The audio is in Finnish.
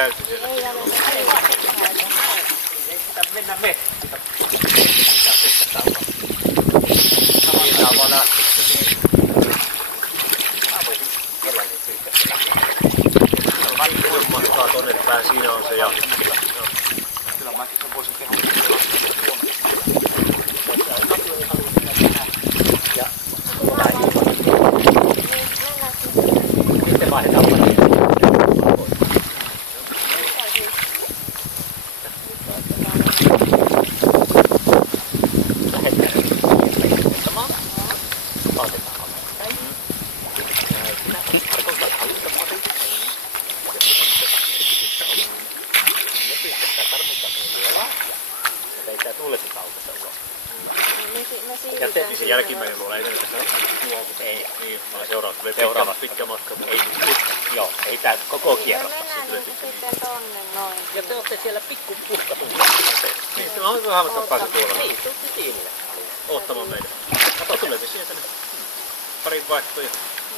käyty siellä. Ei ole. Mennään me. Siitä on vaan lähtö. Mä voisin jollain pyytää. Jos matkaa tonne päin, siinä on se ja... Kyllä mäkin sen voisin tehdä. Ja... Sitten vaihdetaan paljon. Jätettiin se jälkimmäinen luola, ei tässä ei, niin, vaan seuraava pitkä matka. Ei, joo, ei tää koko kierrosta. Sitten tonne noin. Ja te olette siellä pikku puskatulla. Niin, mä oon vähän päästä tuolla. Niin, tuutti tiille. Oottamaan meitä. Kato, tulee se siihen tänne. Parin vaihtoja.